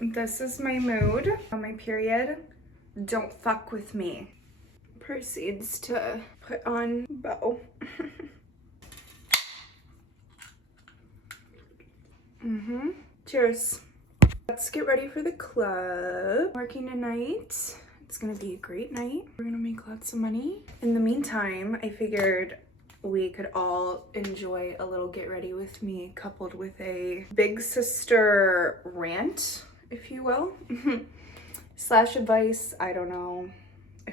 This is my mood on my period. Don't fuck with me. Proceeds to put on bow. Cheers. Let's get ready for the club. Working tonight. It's gonna be a great night. We're gonna make lots of money. In the meantime, I figured we could all enjoy a little get ready with me coupled with a big sister rant, if you will. Slash advice. I don't know.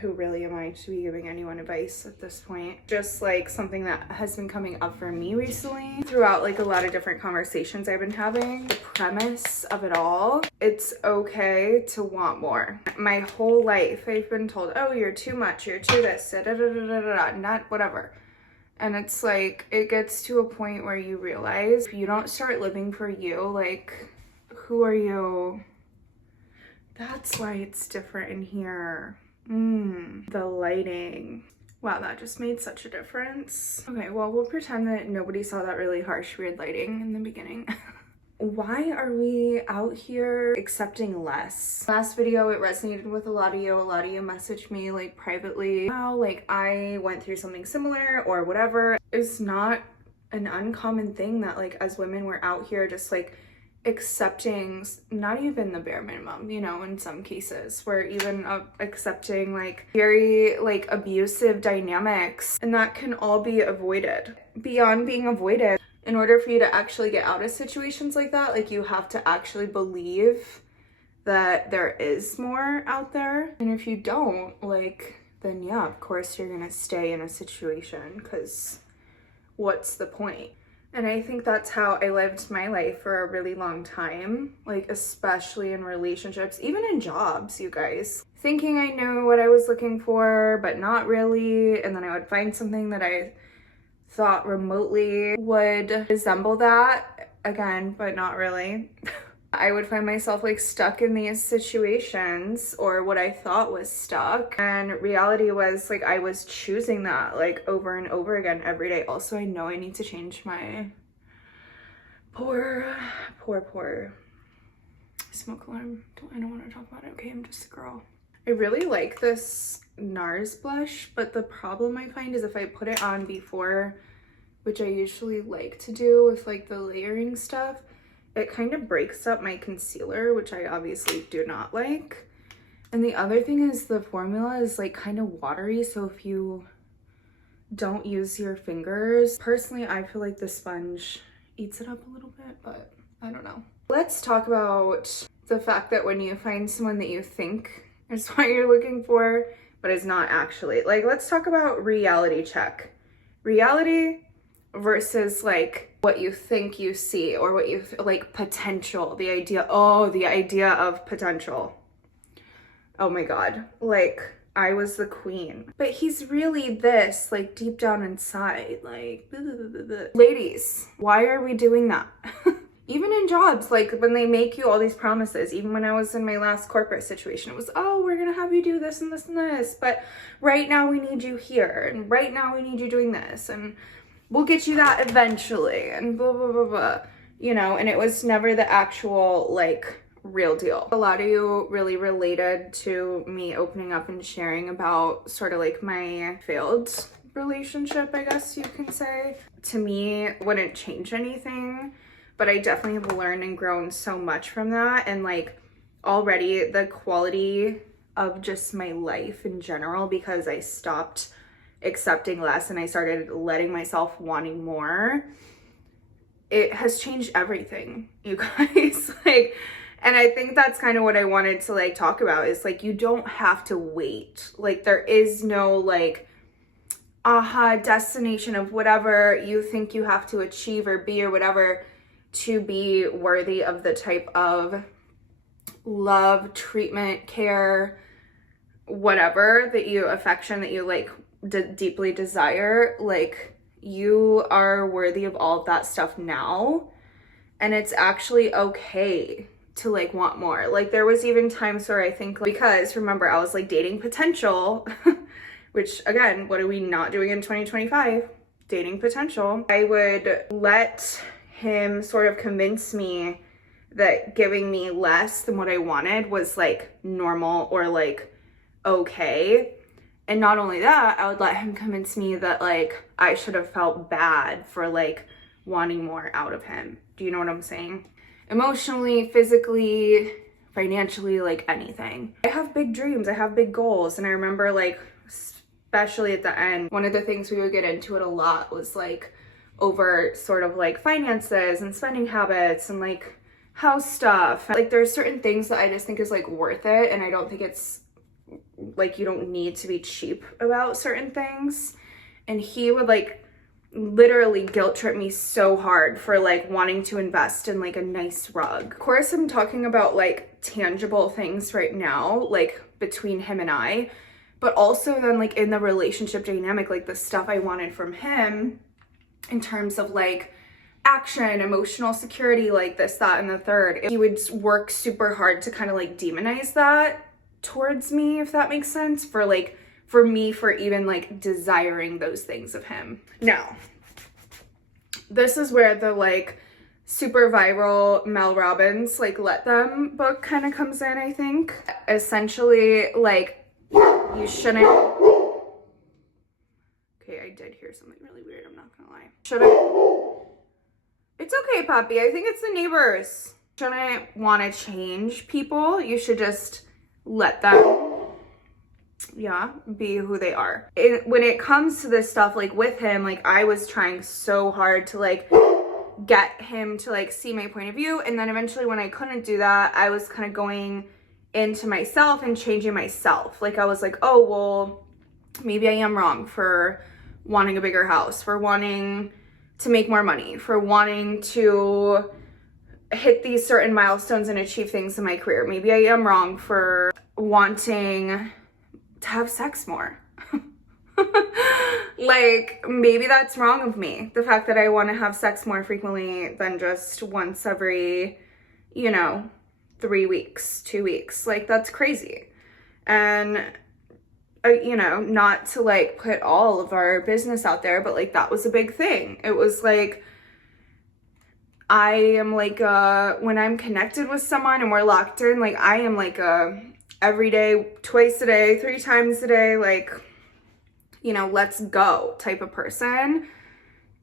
Who really am I to be giving anyone advice at this point? Just like something that has been coming up for me recently throughout like a lot of different conversations I've been having. The premise of it all, it's okay to want more. My whole life I've been told, oh, you're too much, you're too this, da, da, da, da, da, da, not whatever. And it's like, it gets to a point where you realize if you don't start living for you, like, who are you? That's why it's different in here. The lighting. Wow, that just made such a difference. Okay, well, we'll pretend that nobody saw that really harsh, weird lighting in the beginning. Why are we out here accepting less? Last video, it resonated with a lot of you. A lot of you messaged me like privately how like I went through something similar or whatever. It's not an uncommon thing that like as women we're out here just like accepting not even the bare minimum, you know, in some cases we're even accepting like very like abusive dynamics, and that can all be avoided. Beyond being avoided, in order for you to actually get out of situations like that, like you have to actually believe that there is more out there. And if you don't, like, then yeah, of course you're gonna stay in a situation, because what's the point? And I think that's how I lived my life for a really long time, like especially in relationships, even in jobs, you guys. Thinking I knew what I was looking for, but not really. And then I would find something that I thought remotely would resemble that, again, but not really. I would find myself like stuck in these situations, or what I thought was stuck, and reality was like I was choosing that like over and over again every day. Also, I know I need to change my poor smoke alarm. I don't want to talk about it. Okay, I'm just a girl. I really like this NARS blush, but the problem I find is if I put it on before, which I usually like to do with like the layering stuff, it kind of breaks up my concealer, which I obviously do not like. And the other thing is the formula is like kind of watery, so if you don't use your fingers, personally I feel like the sponge eats it up a little bit, but I don't know. Let's talk about the fact that when you find someone that you think is what you're looking for, but is not actually. Like, let's talk about reality check. Reality versus like what you think you see, or what you like potential, the idea of potential. Oh my god, like I was the queen, but he's really this, like deep down inside, like blah, blah, blah, blah. Ladies, why are we doing that? Even in jobs, like when they make you all these promises, even when I was in my last corporate situation, it was, oh, we're gonna have you do this and this and this, but right now we need you here, and right now we need you doing this, and we'll get you that eventually, and blah, blah, blah, blah, you know, and it was never the actual, like, real deal. A lot of you really related to me opening up and sharing about sort of like my failed relationship, I guess you can say. To me, it wouldn't change anything, but I definitely have learned and grown so much from that, and like already the quality of just my life in general, because I stopped accepting less and I started letting myself wanting more, it has changed everything, you guys. Like, and I think that's kind of what I wanted to like talk about, is like you don't have to wait. Like there is no like aha destination of whatever you think you have to achieve or be or whatever to be worthy of the type of love, treatment, care, whatever that you affection that you like deeply desire. Like you are worthy of all of that stuff now, and it's actually okay to like want more. Like there was even times where I think, like, because remember I was like dating potential which again, what are we not doing in 2025? Dating potential. I would let him sort of convince me that giving me less than what I wanted was like normal or like okay. And not only that, I would let him convince me that like I should have felt bad for like wanting more out of him. Do you know what I'm saying? Emotionally, physically, financially, like anything. I have big dreams, I have big goals. And I remember like, especially at the end, one of the things we would get into it a lot was like over sort of like finances and spending habits and like house stuff. Like there's certain things that I just think is like worth it. And I don't think it's like, you don't need to be cheap about certain things. And he would like literally guilt trip me so hard for like wanting to invest in like a nice rug. Of course, I'm talking about like tangible things right now, like between him and I, but also then like in the relationship dynamic, like the stuff I wanted from him in terms of like action, emotional security, like this, that, and the third. He would work super hard to kind of like demonize that towards me, if that makes sense, for like, for me, for even like desiring those things of him. Now, this is where the like super viral Mel Robbins, like Let Them book kind of comes in, I think. Essentially, like, you shouldn't, okay, I did hear something really weird, I'm not gonna lie. It's okay, Poppy, I think it's the neighbors. Shouldn't want to change people, you should just let them, yeah, be who they are. When it comes to this stuff, like with him, like I was trying so hard to like get him to like see my point of view. And then eventually when I couldn't do that, I was kind of going into myself and changing myself. Like I was like, oh, well, maybe I am wrong for wanting a bigger house, for wanting to make more money, for wanting to hit these certain milestones and achieve things in my career. Maybe I am wrong for wanting to have sex more. Like maybe that's wrong of me. The fact that I want to have sex more frequently than just once every, you know, 3 weeks, 2 weeks. Like that's crazy. And you know, not to like put all of our business out there, but like that was a big thing. It was like, I am like when I'm connected with someone and we're locked in, like I am like every day, twice a day, 3 times a day, like, you know, let's go type of person.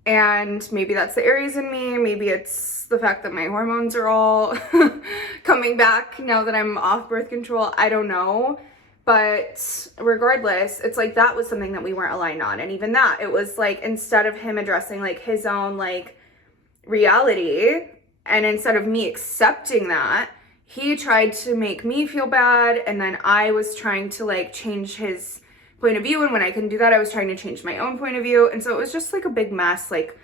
And maybe that's the Aries in me. Maybe it's the fact that my hormones are all coming back now that I'm off birth control. I don't know. But regardless, it's like that was something that we weren't aligned on. And even that, it was like, instead of him addressing like his own like reality, and instead of me accepting that, he tried to make me feel bad. And then I was trying to like change his point of view. And when I couldn't do that, I was trying to change my own point of view. And so it was just like a big mess, like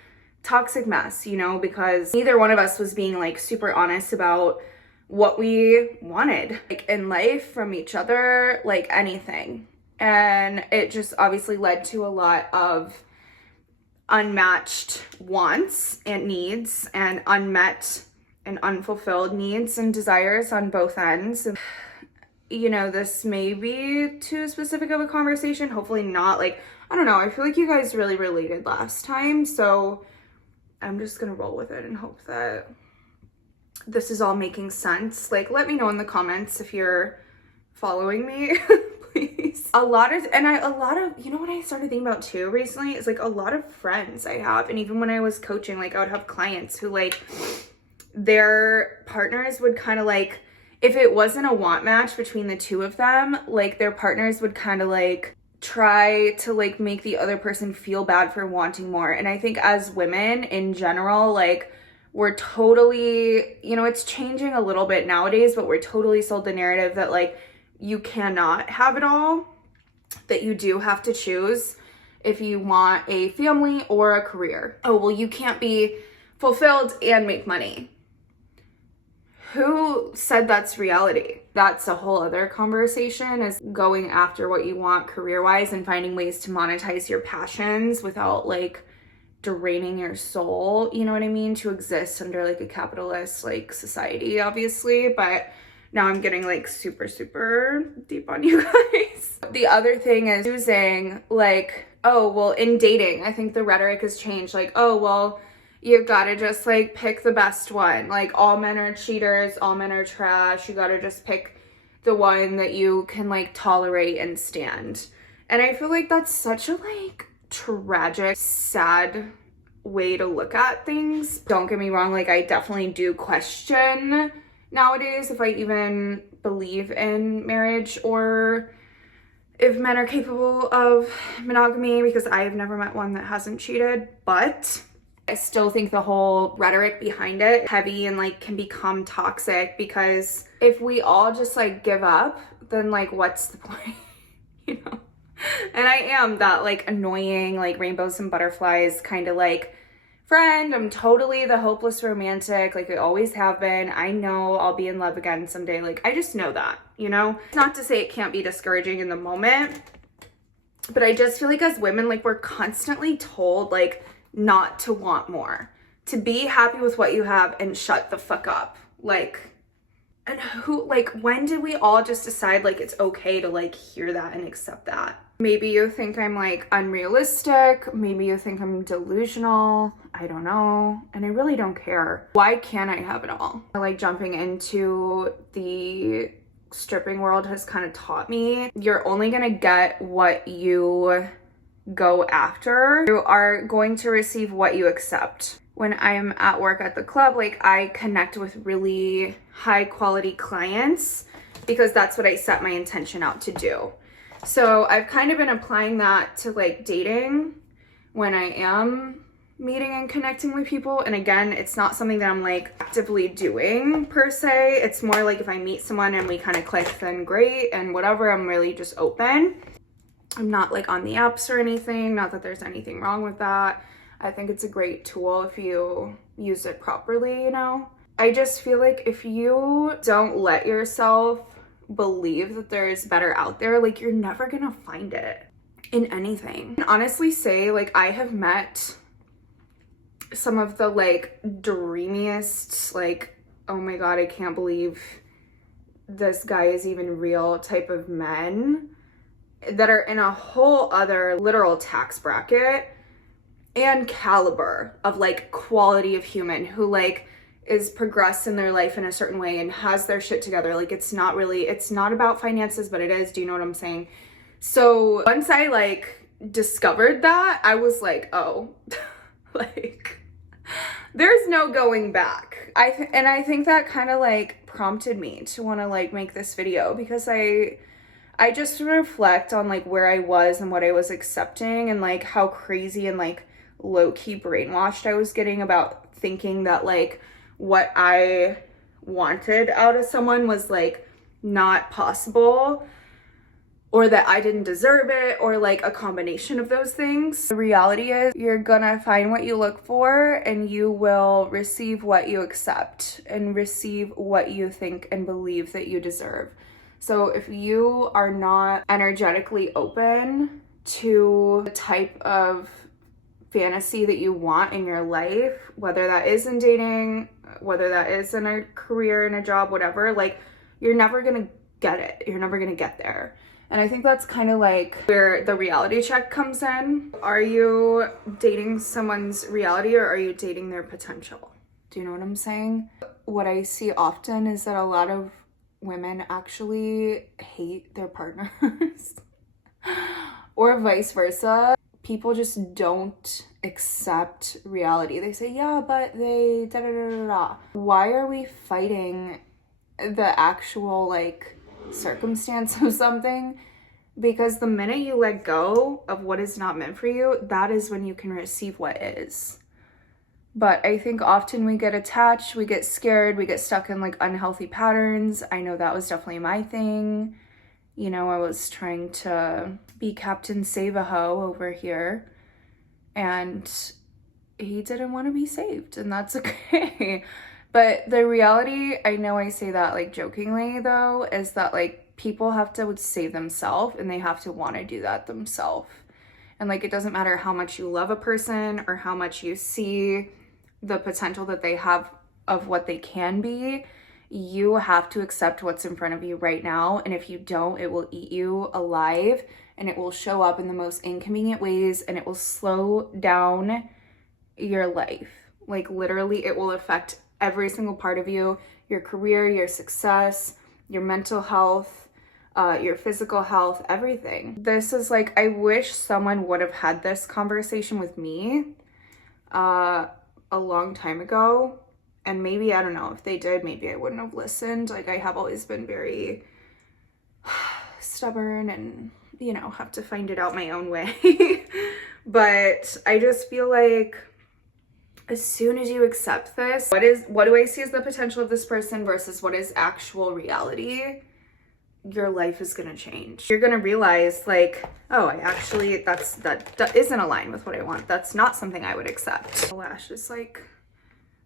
toxic mess, you know, because neither one of us was being like super honest about what we wanted like in life from each other, like anything. And it just obviously led to a lot of unmatched wants and needs and unmet and unfulfilled needs and desires on both ends. And, you know, this may be too specific of a conversation, hopefully not. Like, I don't know, I feel like you guys really related last time, so I'm just gonna roll with it and hope that this is all making sense. Like, let me know in the comments if you're following me, please. A lot of, you know what I started thinking about too recently is like a lot of friends I have, and even when I was coaching, like I would have clients who like their partners would kind of like, if it wasn't a want match between the two of them, like their partners would kind of like try to like make the other person feel bad for wanting more. And I think as women in general, like we're totally, you know, it's changing a little bit nowadays, but we're totally sold the narrative that like you cannot have it all, that you do have to choose if you want a family or a career. Oh, well, you can't be fulfilled and make money. Who said that's reality? That's a whole other conversation, is going after what you want career-wise and finding ways to monetize your passions without like draining your soul, you know what I mean, to exist under like a capitalist like society, obviously. But now I'm getting like super deep on you guys. The other thing is choosing, like, oh well, in dating I think the rhetoric has changed, like, oh well, You've got to just like pick the best one. Like all men are cheaters, all men are trash. You got to just pick the one that you can like tolerate and stand. And I feel like that's such a like tragic, sad way to look at things. Don't get me wrong, like I definitely do question nowadays if I even believe in marriage or if men are capable of monogamy, because I've never met one that hasn't cheated, but I still think the whole rhetoric behind it heavy and like can become toxic, because if we all just like give up, then like what's the point? You know? And I am that like annoying, like rainbows and butterflies kind of like friend. I'm totally the hopeless romantic, like I always have been. I know I'll be in love again someday. Like I just know that, you know? It's not to say it can't be discouraging in the moment, but I just feel like as women, like we're constantly told like not to want more, to be happy with what you have and shut the fuck up. Like, and who, like, when did we all just decide like it's okay to like hear that and accept that? Maybe you think I'm like unrealistic. Maybe you think I'm delusional. I don't know. And I really don't care. Why can't I have it all? Like jumping into the stripping world has kind of taught me you're only gonna get what you go after. You are going to receive what you accept. When I'm at work at the club, like I connect with really high quality clients because that's what I set my intention out to do. So I've kind of been applying that to like dating when I am meeting and connecting with people. And again, it's not something that I'm like actively doing per se. It's more like if I meet someone and we kind of click, then great, and whatever, I'm really just open. I'm not like on the apps or anything. Not that there's anything wrong with that. I think it's a great tool if you use it properly, you know? I just feel like if you don't let yourself believe that there is better out there, like you're never gonna find it in anything. I can honestly say like I have met some of the like dreamiest, like, oh my God, I can't believe this guy is even real type of men that are in a whole other literal tax bracket and caliber of like quality of human who like is progressed in their life in a certain way and has their shit together. Like it's not about finances, but it is. Do you know what I'm saying? So once I like discovered that, I was like, oh, like there's no going back. I think that kind of like prompted me to want to like make this video, because I just reflect on like where I was and what I was accepting and like how crazy and like low-key brainwashed I was getting about thinking that like what I wanted out of someone was like not possible, or that I didn't deserve it, or like a combination of those things. The reality is you're gonna find what you look for and you will receive what you accept and receive what you think and believe that you deserve. So if you are not energetically open to the type of fantasy that you want in your life, whether that is in dating, whether that is in a career, in a job, whatever, like you're never gonna get it. You're never gonna get there. And I think that's kind of like where the reality check comes in. Are you dating someone's reality or are you dating their potential? Do you know what I'm saying? What I see often is that a lot of women actually hate their partners or vice versa. People just don't accept reality. They say, yeah, but they da da da da da. Why are we fighting the actual like circumstance of something? Because the minute you let go of what is not meant for you, that is when you can receive what is. But I think often we get attached, we get scared, we get stuck in like unhealthy patterns. I know that was definitely my thing. You know, I was trying to be Captain Save-A-Ho over here, and he didn't want to be saved, and that's okay. But the reality, I know I say that like jokingly though, is that like people have to save themselves and they have to want to do that themselves. And like it doesn't matter how much you love a person or how much you see the potential that they have of what they can be, you have to accept what's in front of you right now. And if you don't, it will eat you alive, and it will show up in the most inconvenient ways, and it will slow down your life. Like literally it will affect every single part of you, your career, your success, your mental health, your physical health, everything. This is like, I wish someone would have had this conversation with me a long time ago. And maybe, I don't know, if they did, maybe I wouldn't have listened. Like, I have always been very stubborn and, you know, have to find it out my own way. But I just feel like as soon as you accept this, what do I see as the potential of this person versus what is actual reality, your life is gonna change. You're gonna realize like, oh, that isn't aligned with what I want. That's not something I would accept. The lash is like,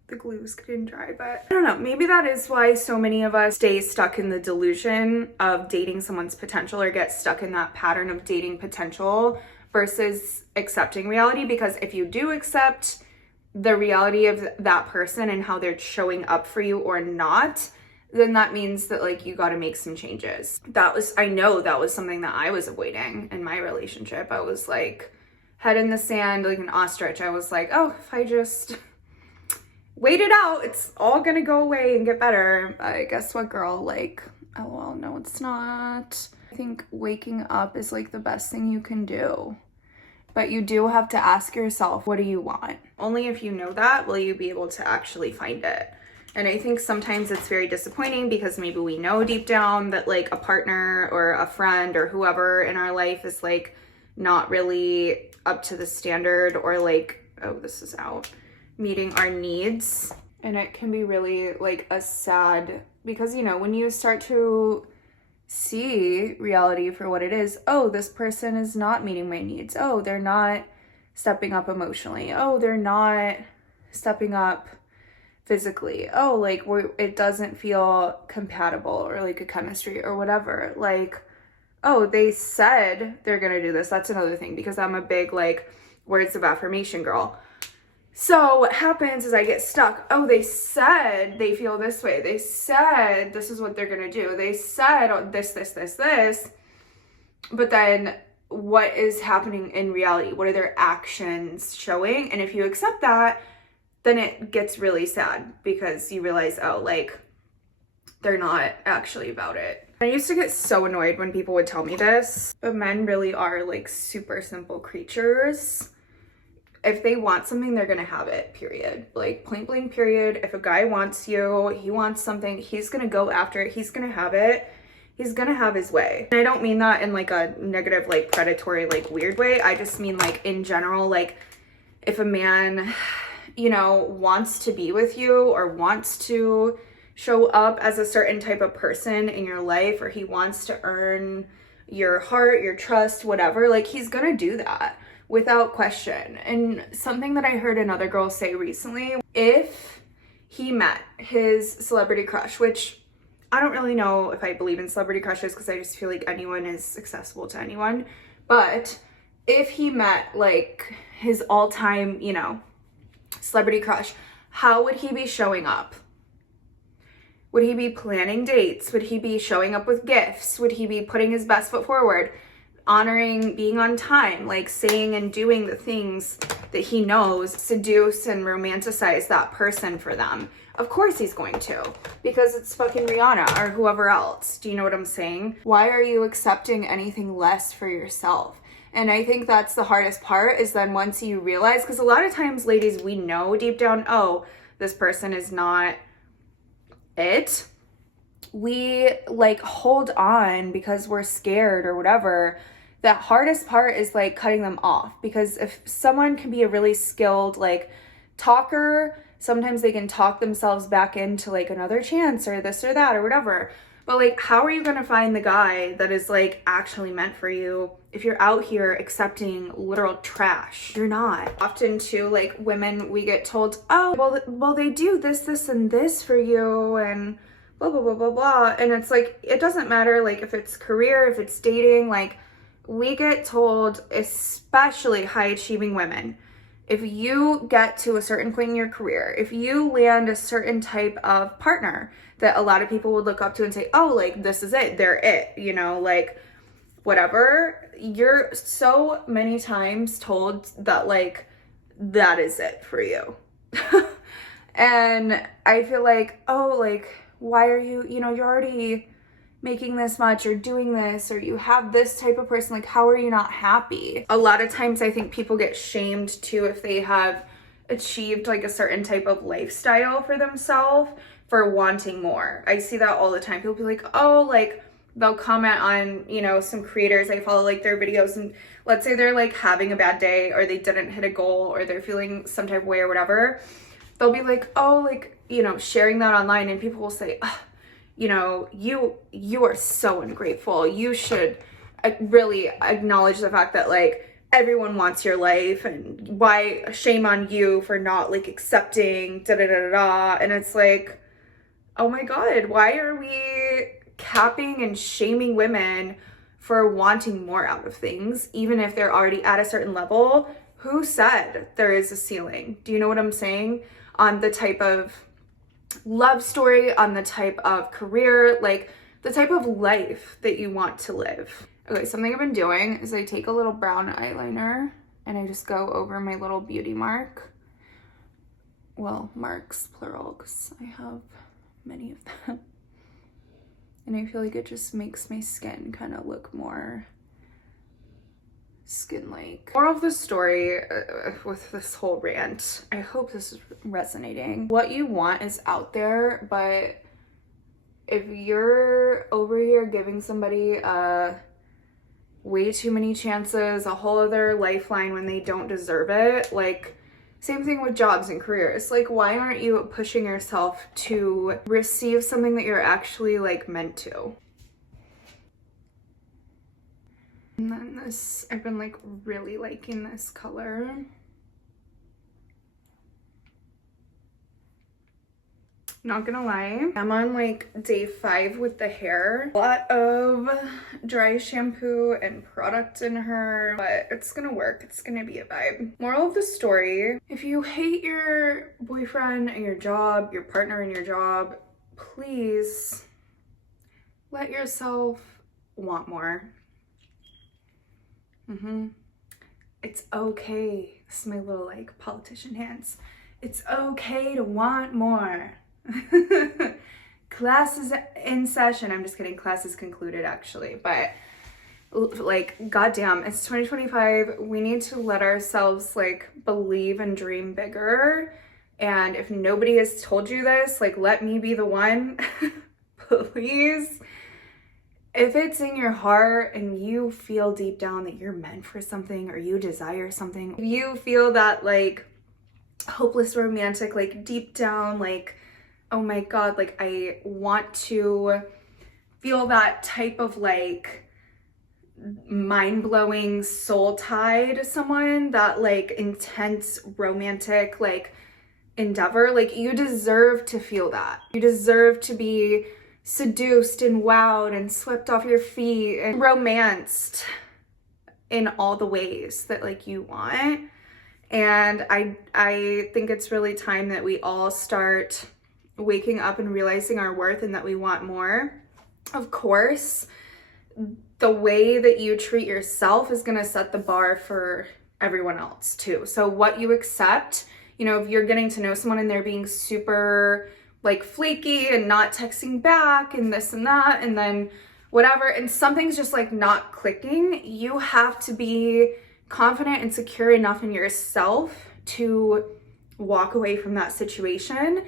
the glue's getting dry, but I don't know, maybe that is why so many of us stay stuck in the delusion of dating someone's potential, or get stuck in that pattern of dating potential versus accepting reality. Because if you do accept the reality of that person and how they're showing up for you or not, then that means that like you got to make some changes. I know that was something that I was avoiding in my relationship. I was like head in the sand like an ostrich. I was like, oh, if I just wait it out, it's all gonna go away and get better. Guess what, girl? Like, oh well, no, it's not. I think waking up is like the best thing you can do. But you do have to ask yourself, what do you want? Only if you know that will you be able to actually find it. And I think sometimes it's very disappointing because maybe we know deep down that like a partner or a friend or whoever in our life is like not really up to the standard, or like, oh, this is out, meeting our needs. And it can be really like a sad, because you know, when you start to see reality for what it is, oh, this person is not meeting my needs, oh, they're not stepping up emotionally, oh, they're not stepping up physically, oh, like it doesn't feel compatible or like a chemistry or whatever. Like, oh, they said they're gonna do this. That's another thing, because I'm a big like words of affirmation girl. So what happens is I get stuck. Oh, they said they feel this way. They said this is what they're going to do. They said oh, this. But then what is happening in reality? What are their actions showing? And if you accept that, then it gets really sad, because you realize, oh, like they're not actually about it. I used to get so annoyed when people would tell me this, but men really are like super simple creatures. If they want something, they're gonna have it, period. Like, point blank, period. If a guy wants you, he wants something, he's gonna go after it, he's gonna have it, he's gonna have his way. And I don't mean that in like a negative, like predatory, like weird way. I just mean like in general, like if a man, you know, wants to be with you or wants to show up as a certain type of person in your life, or he wants to earn your heart, your trust, whatever, like he's gonna do that. Without question. And something that I heard another girl say recently, if he met his celebrity crush, which I don't really know if I believe in celebrity crushes, because I just feel like anyone is accessible to anyone, but if he met like his all-time, you know, celebrity crush, how would he be showing up? Would he be planning dates? Would he be showing up with gifts? Would he be putting his best foot forward? Honoring being on time, like saying and doing the things that he knows seduce and romanticize that person for them? Of course he's going to, because it's fucking Rihanna or whoever else. Do you know what I'm saying? Why are you accepting anything less for yourself? And I think that's the hardest part, is then once you realize, because a lot of times, ladies, we know deep down, oh, this person is not it. We like hold on because we're scared or whatever. The hardest part is like cutting them off, because if someone can be a really skilled like talker, sometimes they can talk themselves back into like another chance or this or that or whatever. But like, how are you going to find the guy that is like actually meant for you if you're out here accepting literal trash? You're not. Often too, like women, we get told, oh, well they do this and this for you and blah, blah, blah, blah, blah. And it's like, it doesn't matter, like if it's career, if it's dating, like we get told, especially high achieving women, if you get to a certain point in your career, if you land a certain type of partner that a lot of people would look up to and say, oh, like this is it, they're it, you know, like whatever, you're so many times told that like that is it for you. And I feel like, oh, like, why are you, you know, you're already making this much or doing this, or you have this type of person, like, how are you not happy? A lot of times I think people get shamed too if they have achieved like a certain type of lifestyle for themselves for wanting more. I see that all the time. People be like, oh, like, they'll comment on, you know, some creators I follow, like their videos, and let's say they're like having a bad day or they didn't hit a goal or they're feeling some type of way or whatever. They'll be like, oh, like, you know, sharing that online, and people will say, oh, you know, you are so ungrateful. You should really acknowledge the fact that like everyone wants your life, and why, shame on you for not like accepting da da da da da. And it's like, oh my God, why are we capping and shaming women for wanting more out of things, even if they're already at a certain level? Who said there is a ceiling? Do you know what I'm saying? On the type of love story, on the type of career, like the type of life that you want to live. Okay, something I've been doing is I take a little brown eyeliner and I just go over my little beauty mark. Well, marks plural, because I have many of them. And I feel like it just makes my skin kind of look more skin-like. Moral of the story with this whole rant, I hope this is resonating. What you want is out there, but if you're over here giving somebody way too many chances, a whole other lifeline when they don't deserve it, like, same thing with jobs and careers. Like, why aren't you pushing yourself to receive something that you're actually like meant to? And then this, I've been like really liking this color. Not gonna lie, I'm on like day 5 with the hair. A lot of dry shampoo and product in her, but it's gonna work. It's gonna be a vibe. Moral of the story, if you hate your boyfriend and your job, your partner and your job, please let yourself want more. It's okay. This is my little like politician hands. It's okay to want more. Class is in session. I'm just kidding. Class is concluded actually, but like, goddamn, it's 2025. We need to let ourselves like believe and dream bigger. And if nobody has told you this, like, let me be the one. Please. If it's in your heart and you feel deep down that you're meant for something or you desire something, if you feel that like hopeless romantic, like deep down, like, oh my God, like I want to feel that type of like mind-blowing soul tie to someone, that like intense romantic like endeavor, like you deserve to feel that. You deserve to be seduced and wowed and swept off your feet and romanced in all the ways that like you want. And I think it's really time that we all start waking up and realizing our worth and that we want more. Of course, the way that you treat yourself is going to set the bar for everyone else too. So what you accept, you know, if you're getting to know someone and they're being super like flaky and not texting back and this and that, and then whatever, and something's just like not clicking, you have to be confident and secure enough in yourself to walk away from that situation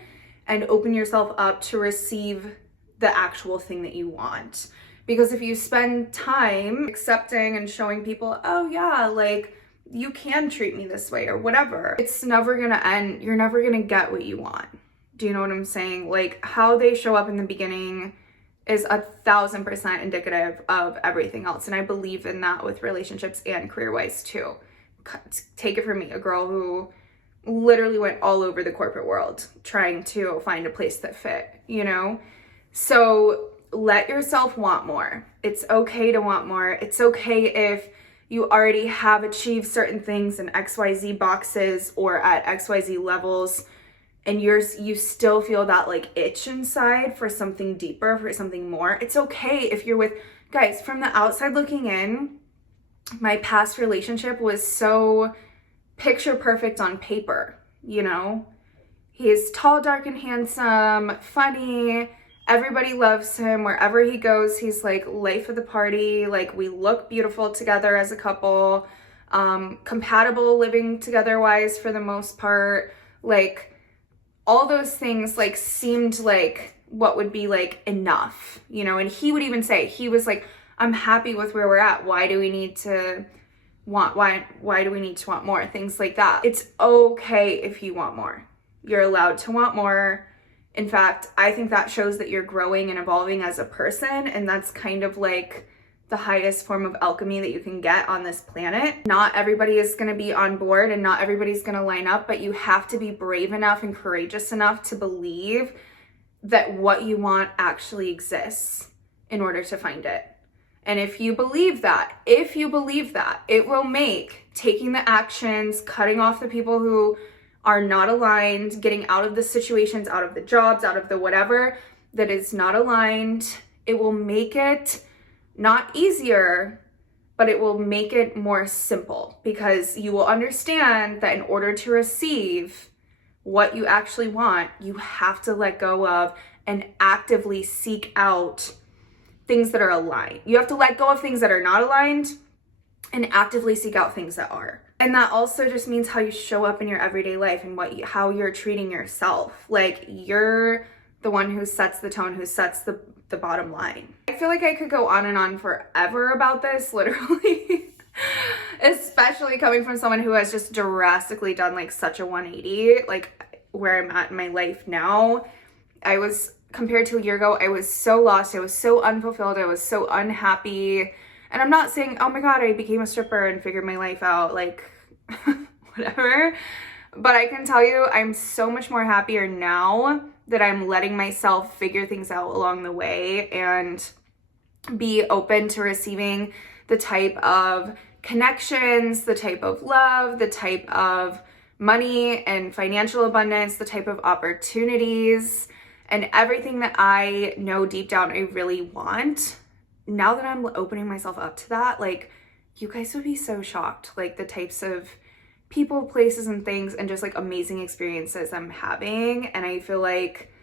and open yourself up to receive the actual thing that you want. Because if you spend time accepting and showing people, oh yeah, like you can treat me this way or whatever, it's never gonna end. You're never gonna get what you want. Do you know what I'm saying? Like, how they show up in the beginning is 1000% indicative of everything else. And I believe in that with relationships and career-wise too. Take it from me, a girl who literally went all over the corporate world trying to find a place that fit, you know? So let yourself want more. It's okay to want more. It's okay if you already have achieved certain things in XYZ boxes or at XYZ levels, and you still feel that like itch inside for something deeper, for something more. It's okay if you're with, guys, from the outside looking in, my past relationship was so picture perfect on paper, you know? He's tall, dark, and handsome, funny. Everybody loves him. Wherever he goes, he's like life of the party. Like, we look beautiful together as a couple. Compatible living together wise for the most part. Like, all those things like seemed like what would be like enough, you know? And he would even say, he was like, I'm happy with where we're at. Why do we need to want, why do we need to want more? Things like that. It's okay if you want more. You're allowed to want more. In fact, I think that shows that you're growing and evolving as a person, and that's kind of like the highest form of alchemy that you can get on this planet. Not everybody is going to be on board and not everybody's going to line up, but you have to be brave enough and courageous enough to believe that what you want actually exists in order to find it. And if you believe that, it will make taking the actions, cutting off the people who are not aligned, getting out of the situations, out of the jobs, out of the whatever that is not aligned, it will make it not easier, but it will make it more simple, because you will understand that in order to receive what you actually want, you have to let go of and actively seek out things that are aligned. You have to let go of things that are not aligned and actively seek out things that are. And that also just means how you show up in your everyday life and how you're treating yourself. Like, you're the one who sets the tone, who sets the bottom line. I feel like I could go on and on forever about this, literally. Especially coming from someone who has just drastically done like such a 180, like where I'm at in my life now. I was, compared to a year ago, I was so lost. I was so unfulfilled. I was so unhappy. And I'm not saying, oh my God, I became a stripper and figured my life out, like whatever. But I can tell you, I'm so much more happier now that I'm letting myself figure things out along the way and be open to receiving the type of connections, the type of love, the type of money and financial abundance, the type of opportunities, and everything that I know deep down I really want. Now that I'm opening myself up to that, like, you guys would be so shocked, like the types of people, places, and things, and just like amazing experiences I'm having. And I feel like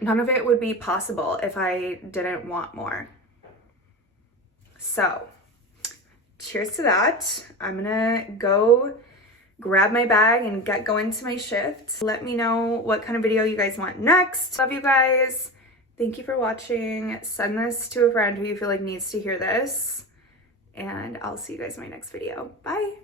none of it would be possible if I didn't want more. So cheers to that. I'm gonna go grab my bag and get going to my shift. Let me know what kind of video you guys want next. Love you guys. Thank you for watching. Send this to a friend who you feel like needs to hear this. And I'll see you guys in my next video. Bye.